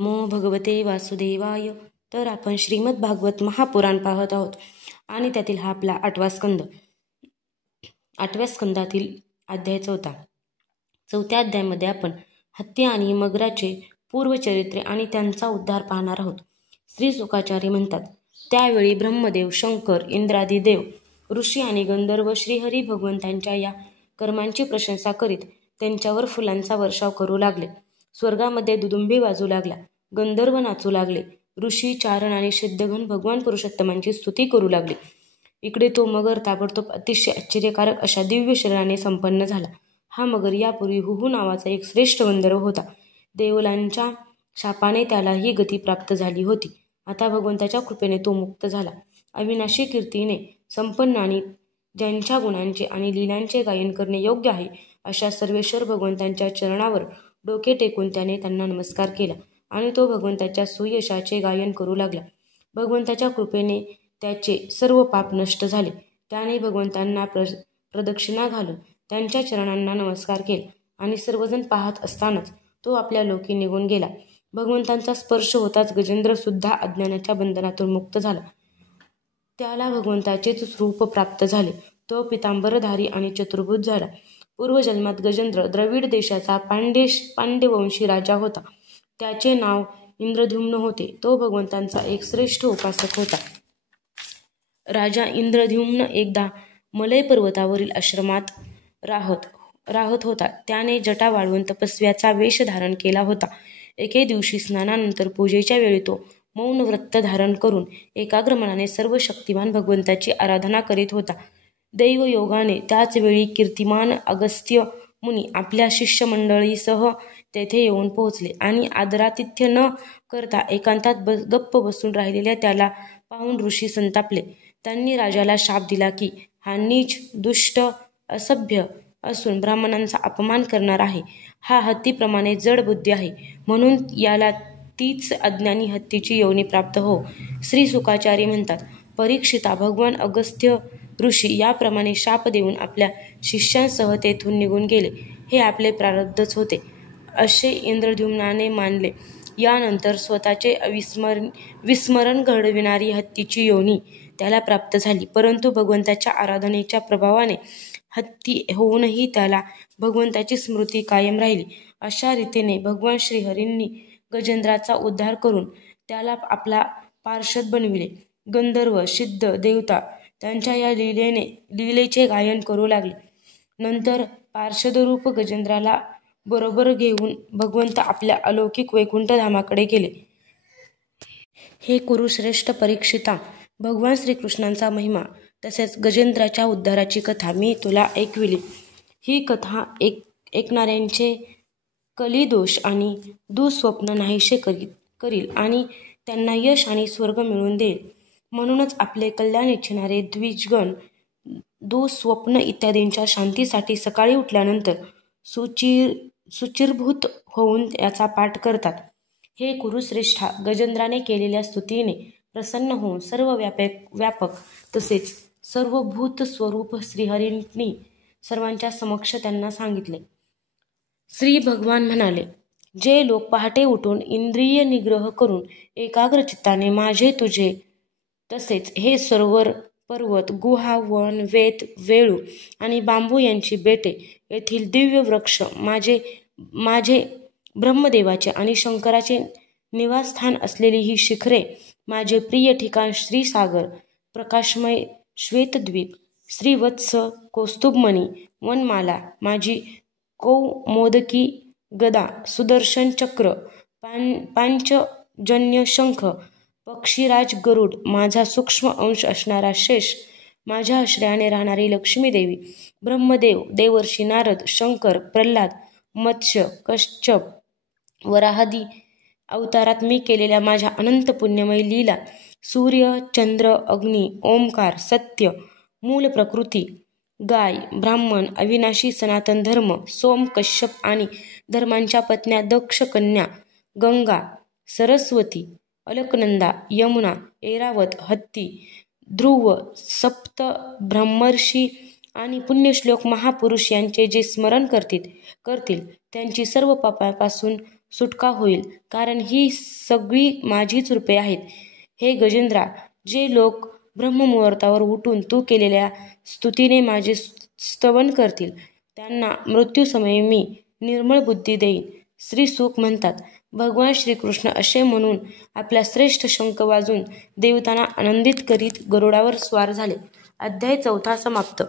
नमो भगवते वासुदेवाय. तर आपण श्रीमद भागवत महापुराण पाहत आहोत आणि त्यातील हा आपला 8वा स्कंद. 8व्या स्कंदातील अध्याय 4. 4थ्या अध्यायामध्ये आपण हत्ती आणि मगराचे पूर्वचरित्रे आणि त्यांचा उद्धार पाहणार आहोत. श्री शुकाचार्य म्हणतात, त्यावेळी ब्रह्मदेव, शंकर, इंद्रादी देव, ऋषी आणि गंधर्व श्रीहरी भगवंतांच्या या कर्मांची प्रशंसा करीत त्यांच्यावर फुलांचा वर्षाव करू लागले. स्वर्गामध्ये दुदुंबी वाजू लागला, गंधर्व नाचू लागले, ऋषी, चारण आणि सिद्धगण भगवान पुरुषोत्तमांची स्तुती करू लागले. इकडे तो मगर ताबडतोब अतिशय आश्चर्यकारक अशा दिव्य शरीराने संपन्न झाला. हा मगर यापूर्वी हुहू नावाचा एक श्रेष्ठ गंधर्व होता. देवलांच्या शापाने त्याला ही गती प्राप्त झाली होती. आता भगवंताच्या कृपेने तो मुक्त झाला. अविनाशी कीर्तीने संपन्न आणि ज्यांच्या गुणांचे आणि लीलांचे गायन करणे योग्य आहे अशा सर्वेश्वर भगवंतांच्या चरणावर डोके टेकून त्याने त्यांना नमस्कार केला आणि तो भगवंताच्या सुयशाचे गायन करू लागला. भगवंताच्या कृपेने त्याचे सर्व पाप नष्ट झाले. त्याने भगवंतांना प्रदक्षिणा घालून त्यांच्या चरणांना नमस्कार केला आणि सर्वजण पाहत असतानाच तो आपल्या लोकी निघून गेला. भगवंतांचा स्पर्श होताच गजेंद्र सुद्धा अज्ञानाच्या बंधनातून मुक्त झाला. त्याला भगवंताचेच रूप प्राप्त झाले. तो पितांबरधारी आणि चतुर्भुज झाला. पूर्वजन्मात गजेंद्र द्रविड देशाचा पांड्यवंशी राजा होता. त्याचे नाव इंद्रद्युम्न होते. तो भगवंतांचा एक श्रेष्ठ उपासक होता. राजा इंद्रद्युम्न एकदा मलय पर्वतावरील आश्रमात राहत होता. त्याने जटा वाढवून तपस्व्याचा वेश धारण केला होता. एके दिवशी स्नानानंतर पूजेच्या वेळी तो मौन व्रत धारण करून एकाग्र मनाने सर्व शक्तिमान भगवंताची आराधना करीत होता. दैवयोगाने त्याच वेळी कीर्तिमान अगस्त्य मुनी आपल्या शिष्यमंडळीसह तेथे येऊन पोहोचले आणि आदरातिथ्य न करता एकांतात गप्प बसून राहिलेल्या त्याला पाहून ऋषी संतापले. त्यांनी राजाला शाप दिला की हा नीच, दुष्ट, असभ्य असून ब्राह्मणांचा अपमान करणार आहे. हा हत्तीप्रमाणे जड बुद्धी आहे, म्हणून याला तीच अज्ञानी हत्तीची योनी प्राप्त हो. श्री शुकाचार्य म्हणतात, परीक्षिता, भगवान अगस्त्य ऋषी याप्रमाणे शाप देऊन आपल्या शिष्यांसह तेथून निघून गेले. हे आपले प्रारब्धच होते असे इंद्रद्युम्नाने मानले. यानंतर स्वतःचे विस्मरण घडविणारी हत्तीची योनी त्याला प्राप्त झाली. परंतु भगवंताच्या आराधनेच्या प्रभावाने हत्ती होऊनही त्याला भगवंताची स्मृती कायम राहिली. अशा रीतीने भगवान श्रीहरींनी गजेंद्राचा उद्धार करून त्याला आपला पार्षद बनविले. गंधर्व, सिद्ध, देवता त्यांच्या या लीलेचे गायन करू लागले. नंतर पार्षदरूप गजेंद्राला बरोबर घेऊन भगवंत आपल्या अलौकिक वैकुंठ धामाकडे गेले. हे कुरुश्रेष्ठ परीक्षिता, भगवान श्रीकृष्णांचा महिमा तसेच गजेंद्राच्या उद्धाराची कथा मी तुला ऐकविली. ही कथा ऐकणाऱ्यांचे कलिदोष आणि दुःस्वप्न नाहीसे करील आणि त्यांना यश आणि स्वर्ग मिळवून देईल. म्हणूनच आपले कल्याण इच्छिणारे द्विजगण दुःस्वप्न इत्यादींच्या शांतीसाठी सकाळी उठल्यानंतर शुचिर्भूत होऊन याचा पाठ करतात. हे कुरुश्रेष्ठा, गजेंद्राने केलेल्या स्तुतीने प्रसन्न होऊन सर्व व्यापक तसेच सर्वभूत स्वरूप श्रीहरींनी सर्वांच्या समक्ष त्यांना सांगितले. श्री भगवान म्हणाले, जे लोक पहाटे उठून इंद्रिय निग्रह करून एकाग्र चित्ताने माझे, तुझे तसेच हे सरोवर, पर्वत, गुहा, वन, वेत, वेळू आणि बांबू यांची बेटे, येथील दिव्य वृक्ष, माझे ब्रह्मदेवाचे आणि शंकराचे निवासस्थान असलेली ही शिखरे, माझे प्रिय ठिकाण श्रीसागर, प्रकाशमय श्वेतद्वीप, श्रीवत्स, कौस्तुभमणी, वनमाला, माझी कौमोदकी गदा, सुदर्शन चक्र, पांचजन्य शंख, पक्षीराज गरुड, माझा सूक्ष्म अंश असणारा शेष, माझ्या आश्रयाने राहणारी लक्ष्मी देवी, ब्रह्मदेव, देवर्षी नारद, शंकर, प्रल्हाद, मत्स्य, कश्यप, वराहादी अवतारात मी केलेल्या माझ्या अनंत पुण्यमय लीला, सूर्य, चंद्र, अग्नी, ओंकार, सत्य, मूल प्रकृती, गाय, ब्राह्मण, अविनाशी सनातन धर्म, सोम, कश्यप आणि धर्मांच्या पत्न्या दक्ष, कन्या, गंगा, सरस्वती, अलकनंदा, यमुना, ऐरावत, हत्ती, ध्रुव, सप्त ब्रह्मर्षी आणि पुण्यश्लोक महापुरुष यांचे जे स्मरण करतील त्यांची सर्व पापापासून सुटका होईल, कारण ही सगळी माझीच रूपे आहेत. हे गजेंद्रा, जे लोक ब्रह्ममुहूर्तावर उठून तू केलेल्या स्तुतीने माझे स्तवन करतील, त्यांना मृत्यूसमयी मी निर्मळ बुद्धी देईन. श्री सुख म्हणतात. भगवान श्रीकृष्ण असे म्हणून आपला श्रेष्ठ शंख वाजून देवतांना आनंदित करीत गरुडावर स्वार झाले. अध्याय 4 समाप्त.